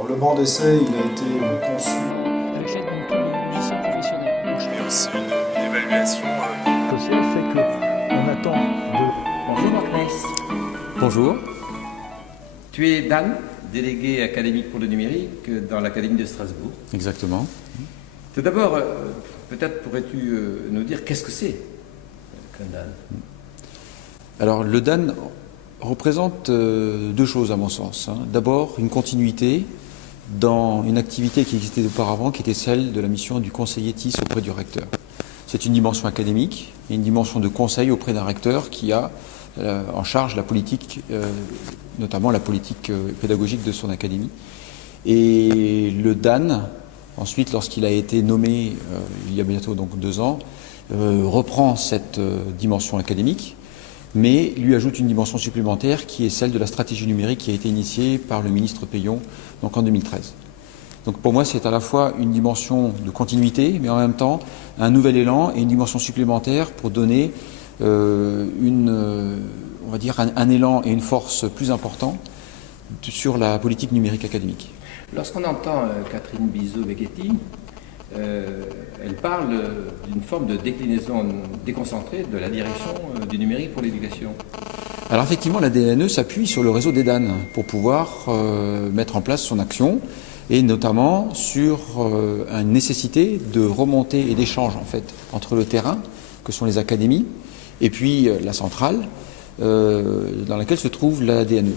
Alors, le banc d'essai, il a été conçu avec l'aide de tous les musiciens professionnels. Mais aussi une évaluation social fait qu'on attend de... Bonjour Marc Ness. Bonjour. Tu es Dan, délégué académique pour le numérique dans l'Académie de Strasbourg. Exactement. Tout d'abord, peut-être pourrais-tu nous dire qu'est-ce que c'est qu'un Dan? Alors le DAN représente deux choses à mon sens. D'abord une continuité dans une activité qui existait auparavant, qui était celle de la mission du conseiller TIS auprès du recteur. C'est une dimension académique et une dimension de conseil auprès d'un recteur qui a en charge la politique, notamment la politique pédagogique de son académie. Et le DAN, ensuite, lorsqu'il a été nommé il y a bientôt donc 2 ans, reprend cette dimension académique, mais lui ajoute une dimension supplémentaire qui est celle de la stratégie numérique qui a été initiée par le ministre Payon donc en 2013. Donc pour moi, c'est à la fois une dimension de continuité, mais en même temps un nouvel élan et une dimension supplémentaire pour donner on va dire un élan et une force plus importants sur la politique numérique académique. Lorsqu'on entend Catherine Bizot-Becchetti, elle parle d'une forme de déclinaison déconcentrée de la direction du numérique pour l'éducation. Alors effectivement, la DNE s'appuie sur le réseau des DAN pour pouvoir mettre en place son action et notamment sur une nécessité de remontée et d'échange en fait entre le terrain, que sont les académies, et puis la centrale dans laquelle se trouve la DNE.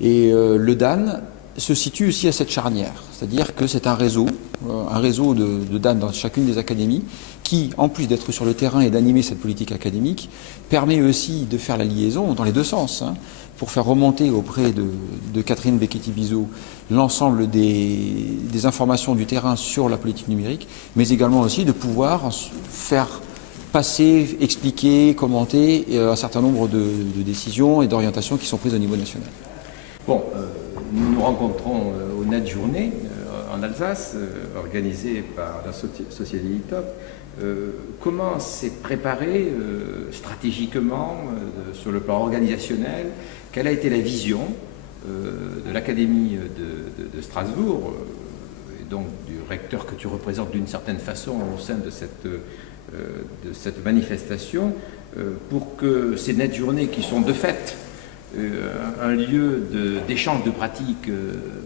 Et le DAN se situe aussi à cette charnière, c'est-à-dire que c'est un réseau de DAN dans chacune des académies qui, en plus d'être sur le terrain et d'animer cette politique académique, permet aussi de faire la liaison dans les deux sens, pour faire remonter auprès de Catherine Becchetti-Bizot l'ensemble des informations du terrain sur la politique numérique, mais également aussi de pouvoir faire passer, expliquer, commenter un certain nombre de décisions et d'orientations qui sont prises au niveau national. Bon, nous nous rencontrons au Net Journée en Alsace, organisée par la Société Top. Comment s'est préparé stratégiquement sur le plan organisationnel? Quelle a été la vision de l'Académie de Strasbourg et donc du recteur que tu représentes d'une certaine façon au sein de cette manifestation pour que ces Net Journées qui sont de fait un lieu d'échange de pratiques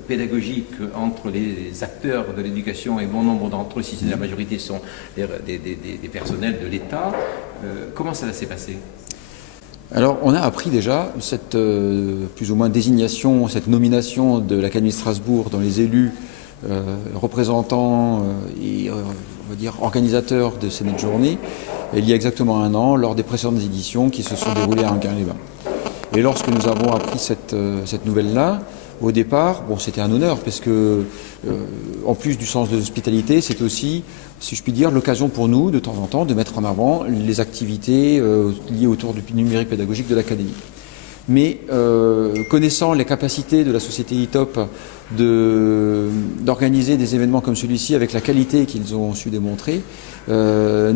pédagogiques entre les acteurs de l'éducation et bon nombre d'entre eux, si c'est la majorité, sont des personnels de l'État. Comment ça s'est passé? Alors on a appris déjà cette plus ou moins désignation, cette nomination de l'Académie de Strasbourg dans les élus représentants et on va dire organisateurs de ces journées il y a exactement 1 an lors des précédentes éditions qui se sont déroulées à Anguin-les-Bains. Et lorsque nous avons appris cette nouvelle-là, au départ, bon, c'était un honneur parce que, en plus du sens de l'hospitalité, c'est aussi, si je puis dire, l'occasion pour nous, de temps en temps, de mettre en avant les activités liées autour du numérique pédagogique de l'Académie. Mais connaissant les capacités de la société ITOP d'organiser des événements comme celui-ci avec la qualité qu'ils ont su démontrer, nous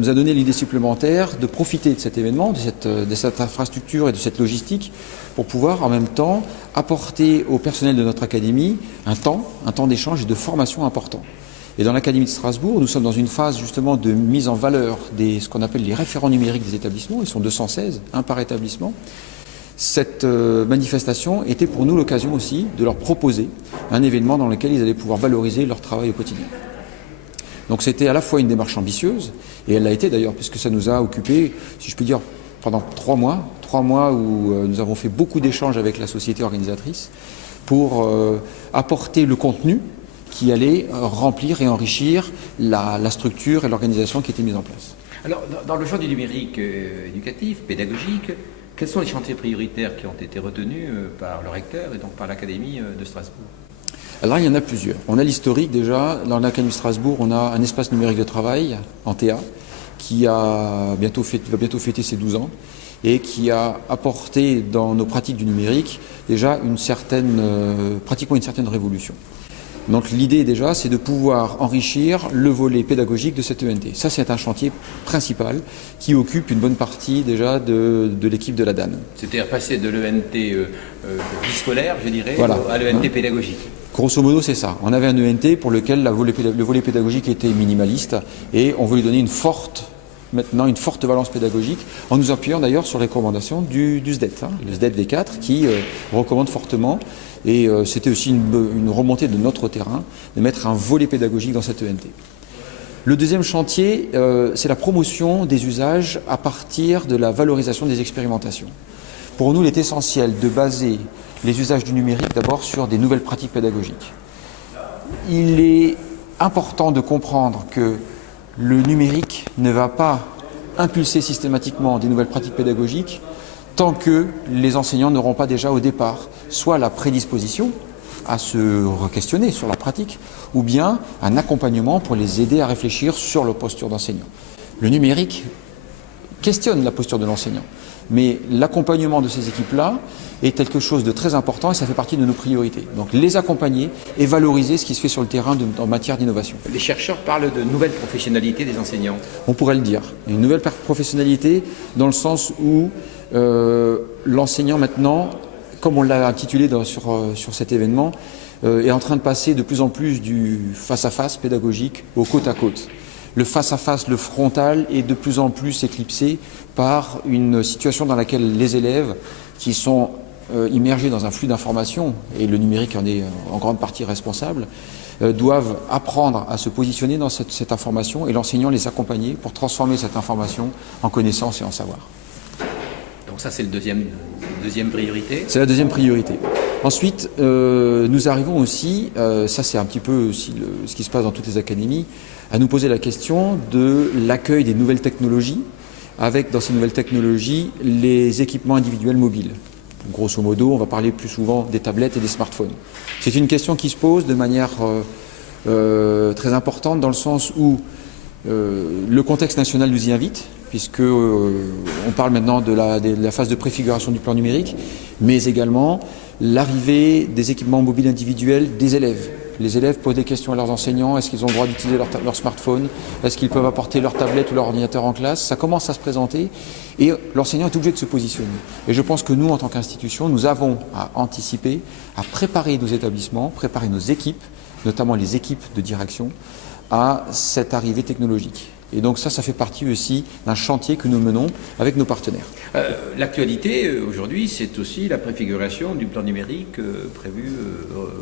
a donné l'idée supplémentaire de profiter de cet événement, de cette infrastructure et de cette logistique pour pouvoir en même temps apporter au personnel de notre académie un temps d'échange et de formation important. Et dans l'Académie de Strasbourg, nous sommes dans une phase justement de mise en valeur ce qu'on appelle les référents numériques des établissements. Ils sont 216, un par établissement. Cette manifestation était pour nous l'occasion aussi de leur proposer un événement dans lequel ils allaient pouvoir valoriser leur travail au quotidien. Donc c'était à la fois une démarche ambitieuse, et elle l'a été d'ailleurs, puisque ça nous a occupé, si je puis dire, pendant 3 mois où nous avons fait beaucoup d'échanges avec la société organisatrice pour apporter le contenu qui allait remplir et enrichir la structure et l'organisation qui était mise en place. Alors, dans le champ du numérique éducatif, pédagogique, quels sont les chantiers prioritaires qui ont été retenus par le recteur et donc par l'Académie de Strasbourg? Alors il y en a plusieurs. On a l'historique déjà. Dans l'Académie de Strasbourg, on a un espace numérique de travail en TA qui va bientôt fêter ses 12 ans et qui a apporté dans nos pratiques du numérique déjà pratiquement une certaine révolution. Donc l'idée déjà, c'est de pouvoir enrichir le volet pédagogique de cette ENT. Ça, c'est un chantier principal qui occupe une bonne partie déjà de l'équipe de la DAN. C'est-à-dire passer de l'ENT scolaire, je dirais, voilà, à l'ENT pédagogique. Grosso modo, c'est ça. On avait un ENT pour lequel le volet pédagogique était minimaliste et on voulait donner une forte valence pédagogique en nous appuyant d'ailleurs sur les recommandations du SDET, le SDET V4 qui recommande fortement, et c'était aussi une remontée de notre terrain, de mettre un volet pédagogique dans cette ENT. Le deuxième chantier, c'est la promotion des usages à partir de la valorisation des expérimentations. Pour nous, il est essentiel de baser les usages du numérique d'abord sur des nouvelles pratiques pédagogiques. Il est important de comprendre que le numérique ne va pas impulser systématiquement des nouvelles pratiques pédagogiques tant que les enseignants n'auront pas déjà au départ soit la prédisposition à se questionner sur la pratique, ou bien un accompagnement pour les aider à réfléchir sur leur posture d'enseignant. Le numérique questionne la posture de l'enseignant, mais l'accompagnement de ces équipes-là est quelque chose de très important et ça fait partie de nos priorités. Donc les accompagner et valoriser ce qui se fait sur le terrain en matière d'innovation. Les chercheurs parlent de nouvelle professionnalité des enseignants. On pourrait le dire. Une nouvelle professionnalité dans le sens où l'enseignant maintenant, comme on l'a intitulé sur cet événement, est en train de passer de plus en plus du face-à-face pédagogique au côte-à-côte. Le face-à-face, le frontal, est de plus en plus éclipsé par une situation dans laquelle les élèves qui sont immergés dans un flux d'informations, et le numérique en est en grande partie responsable, doivent apprendre à se positionner dans cette information et l'enseignant les accompagner pour transformer cette information en connaissance et en savoir. Donc ça, c'est le deuxième priorité. C'est la deuxième priorité. Ensuite, nous arrivons aussi, ça c'est un petit peu aussi ce qui se passe dans toutes les académies, à nous poser la question de l'accueil des nouvelles technologies, avec dans ces nouvelles technologies les équipements individuels mobiles. Grosso modo, on va parler plus souvent des tablettes et des smartphones. C'est une question qui se pose de manière très importante dans le sens où le contexte national nous y invite, puisque on parle maintenant de la phase de préfiguration du plan numérique, mais également l'arrivée des équipements mobiles individuels des élèves. Les élèves posent des questions à leurs enseignants, est-ce qu'ils ont le droit d'utiliser leur smartphone, est-ce qu'ils peuvent apporter leur tablette ou leur ordinateur en classe, ça commence à se présenter et l'enseignant est obligé de se positionner. Et je pense que nous, en tant qu'institution, nous avons à anticiper, à préparer nos établissements, préparer nos équipes, notamment les équipes de direction, à cette arrivée technologique. Et donc ça fait partie aussi d'un chantier que nous menons avec nos partenaires. L'actualité aujourd'hui, c'est aussi la préfiguration du plan numérique prévu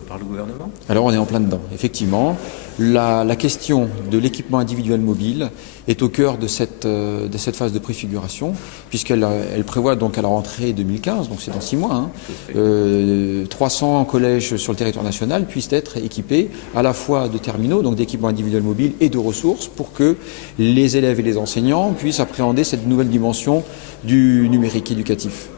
par le gouvernement. Alors on est en plein dedans, effectivement. La question de l'équipement individuel mobile est au cœur de cette phase de préfiguration, puisqu'elle prévoit donc à la rentrée 2015, donc c'est dans 6 mois, 300 collèges sur le territoire national puissent être équipés à la fois de terminaux, donc d'équipements individuels mobiles et de ressources pour que les élèves et les enseignants puissent appréhender cette nouvelle dimension du numérique éducatif.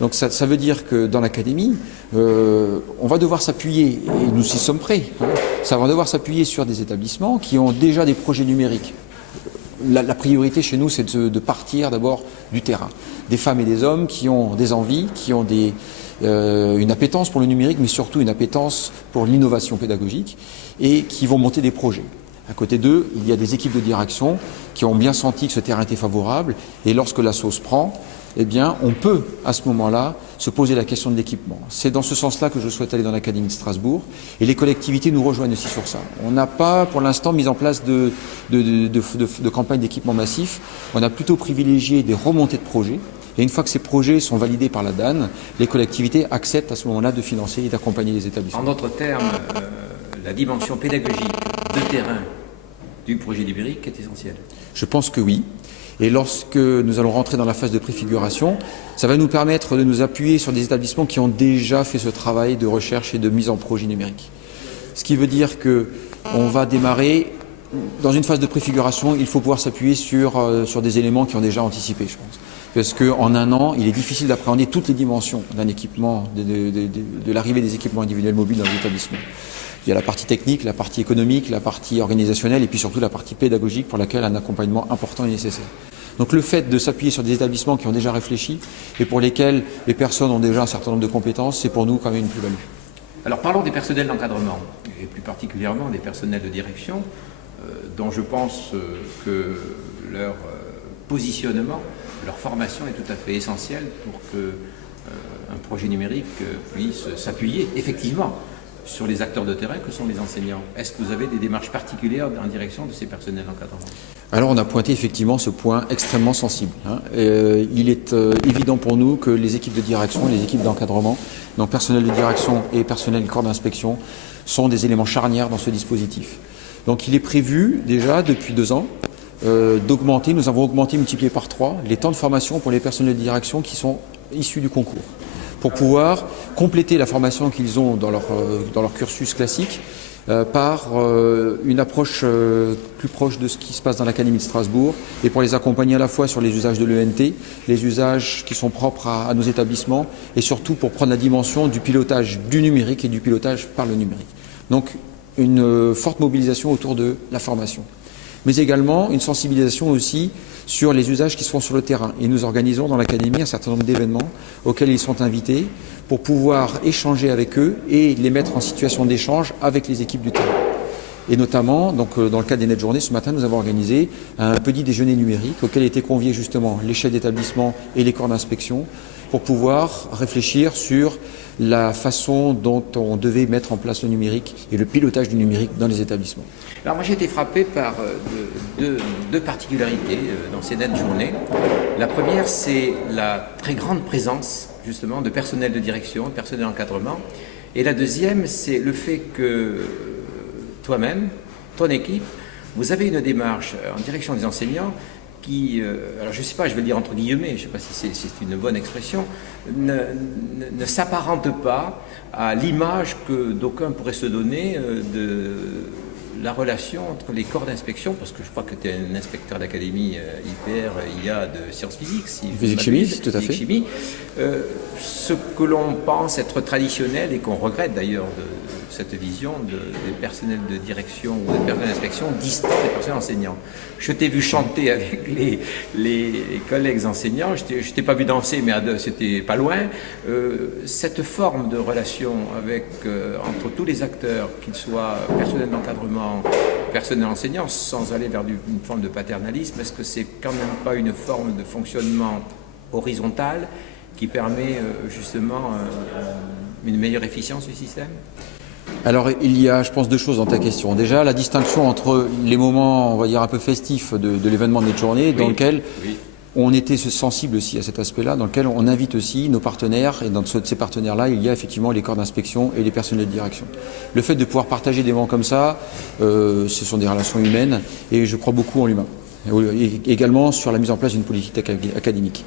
Donc ça veut dire que dans l'académie, on va devoir s'appuyer, et nous y sommes prêts, ça va devoir s'appuyer sur des établissements qui ont déjà des projets numériques. La priorité chez nous, c'est de partir d'abord du terrain. Des femmes et des hommes qui ont des envies, qui ont une appétence pour le numérique, mais surtout une appétence pour l'innovation pédagogique, et qui vont monter des projets. À côté d'eux, il y a des équipes de direction qui ont bien senti que ce terrain était favorable, et lorsque la sauce prend, eh bien, on peut, à ce moment-là, se poser la question de l'équipement. C'est dans ce sens-là que je souhaite aller dans l'Académie de Strasbourg, et les collectivités nous rejoignent aussi sur ça. On n'a pas, pour l'instant, mis en place de campagne d'équipement massif. On a plutôt privilégié des remontées de projets, et une fois que ces projets sont validés par la DAN, les collectivités acceptent à ce moment-là de financer et d'accompagner les établissements. En d'autres termes, la dimension pédagogique de terrain du projet numérique est essentielle. Je pense que oui. Et lorsque nous allons rentrer dans la phase de préfiguration, ça va nous permettre de nous appuyer sur des établissements qui ont déjà fait ce travail de recherche et de mise en projet numérique. Ce qui veut dire qu'on va démarrer, dans une phase de préfiguration, il faut pouvoir s'appuyer sur des éléments qui ont déjà anticipé, je pense. Parce qu'en un an, il est difficile d'appréhender toutes les dimensions d'un équipement, de l'arrivée des équipements individuels mobiles dans les établissements. Il y a la partie technique, la partie économique, la partie organisationnelle et puis surtout la partie pédagogique pour laquelle un accompagnement important est nécessaire. Donc le fait de s'appuyer sur des établissements qui ont déjà réfléchi et pour lesquels les personnes ont déjà un certain nombre de compétences, c'est pour nous quand même une plus-value. Alors parlons des personnels d'encadrement et plus particulièrement des personnels de direction dont je pense que leur positionnement, leur formation est tout à fait essentielle pour qu'un projet numérique puisse s'appuyer effectivement sur les acteurs de terrain que sont les enseignants. Est-ce que vous avez des démarches particulières en direction de ces personnels d'encadrement? Alors on a pointé effectivement ce point extrêmement sensible. Il est évident pour nous que les équipes de direction, les équipes d'encadrement, donc personnel de direction et personnel du corps d'inspection, sont des éléments charnières dans ce dispositif. Donc il est prévu déjà depuis 2 ans d'augmenter, nous avons augmenté, multiplié par 3, les temps de formation pour les personnels de direction qui sont issus du concours, pour pouvoir compléter la formation qu'ils ont dans leur cursus classique par une approche plus proche de ce qui se passe dans l'Académie de Strasbourg et pour les accompagner à la fois sur les usages de l'ENT, les usages qui sont propres à nos établissements et surtout pour prendre la dimension du pilotage du numérique et du pilotage par le numérique. Donc une forte mobilisation autour de la formation, mais également une sensibilisation aussi sur les usages qui se font sur le terrain. Et nous organisons dans l'Académie un certain nombre d'événements auxquels ils sont invités pour pouvoir échanger avec eux et les mettre en situation d'échange avec les équipes du terrain. Et notamment, donc, dans le cadre des Net Journées, ce matin, nous avons organisé un petit déjeuner numérique auquel étaient conviés justement les chefs d'établissement et les corps d'inspection pour pouvoir réfléchir sur la façon dont on devait mettre en place le numérique et le pilotage du numérique dans les établissements. Alors moi j'ai été frappé par deux particularités dans ces Net Journées. La première, c'est la très grande présence justement de personnel de direction, de personnel d'encadrement. Et la deuxième, c'est le fait que toi-même, ton équipe, vous avez une démarche en direction des enseignants qui, alors je ne sais pas, je vais le dire entre guillemets, je ne sais pas si c'est une bonne expression, ne s'apparente pas à l'image que d'aucuns pourraient se donner de la relation entre les corps d'inspection, parce que je crois que tu es un inspecteur d'académie IPR, IA de sciences physiques, physique-chimie, tout à fait. Chimie, ce que l'on pense être traditionnel et qu'on regrette d'ailleurs de cette vision des personnels de direction ou des personnels d'inspection distants des personnels enseignants. Je t'ai vu chanter avec les collègues enseignants, je t'ai pas vu danser, mais c'était pas loin. Cette forme de relation avec entre tous les acteurs, qu'ils soient personnel d'encadrement, personnel enseignant, sans aller vers une forme de paternalisme, est-ce que c'est quand même pas une forme de fonctionnement horizontal qui permet justement une meilleure efficience du système? Alors il y a, je pense, 2 choses dans ta question. Déjà, la distinction entre les moments, on va dire, un peu festifs de l'événement de notre journée, dans lequel on était sensible aussi à cet aspect-là, dans lequel on invite aussi nos partenaires, et dans ces partenaires-là, il y a effectivement les corps d'inspection et les personnels de direction. Le fait de pouvoir partager des moments comme ça, ce sont des relations humaines, et je crois beaucoup en l'humain. Et également sur la mise en place d'une politique académique.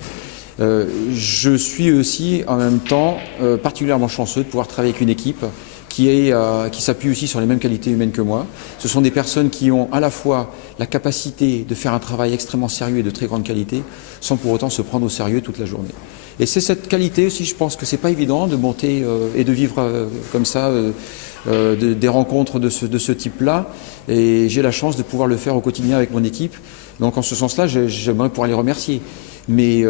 Je suis aussi, en même temps, particulièrement chanceux de pouvoir travailler avec une équipe qui s'appuie aussi sur les mêmes qualités humaines que moi. Ce sont des personnes qui ont à la fois la capacité de faire un travail extrêmement sérieux et de très grande qualité, sans pour autant se prendre au sérieux toute la journée. Et c'est cette qualité aussi, je pense que c'est pas évident de monter et de vivre comme ça des rencontres de ce type-là. Et j'ai la chance de pouvoir le faire au quotidien avec mon équipe. Donc en ce sens-là, j'aimerais pouvoir les remercier. Mais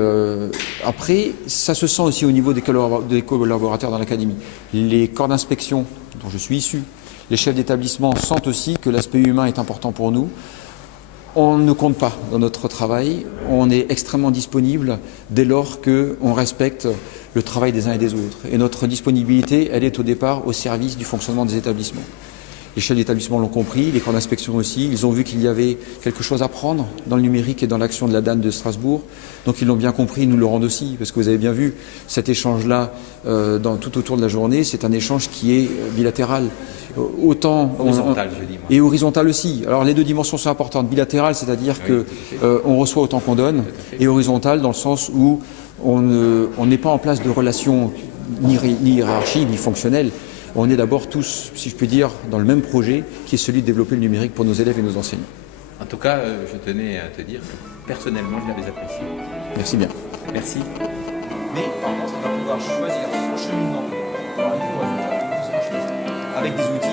après, ça se sent aussi au niveau des collaborateurs dans l'académie. Les corps d'inspection dont je suis issu, les chefs d'établissement sentent aussi que l'aspect humain est important pour nous. On ne compte pas dans notre travail, on est extrêmement disponible dès lors qu'on respecte le travail des uns et des autres. Et notre disponibilité, elle est au départ au service du fonctionnement des établissements. Les chefs d'établissement l'ont compris, les corps d'inspection aussi. Ils ont vu qu'il y avait quelque chose à prendre dans le numérique et dans l'action de la DAN de Strasbourg. Donc ils l'ont bien compris, ils nous le rendent aussi. Parce que vous avez bien vu, cet échange-là, tout autour de la journée, c'est un échange qui est bilatéral. Autant horizontal, je dis moi. Et horizontal aussi. Alors les 2 dimensions sont importantes. Bilatéral, c'est-à-dire qu'on reçoit autant qu'on donne. Et horizontal, dans le sens où on n'est pas en place de relation ni hiérarchie, ni fonctionnelle. On est d'abord tous, si je puis dire, dans le même projet qui est celui de développer le numérique pour nos élèves et nos enseignants. En tout cas, je tenais à te dire que personnellement, je l'avais apprécié. Merci bien. Merci. Mais par contre, on va pouvoir choisir son cheminement pour arriver au résultat avec des outils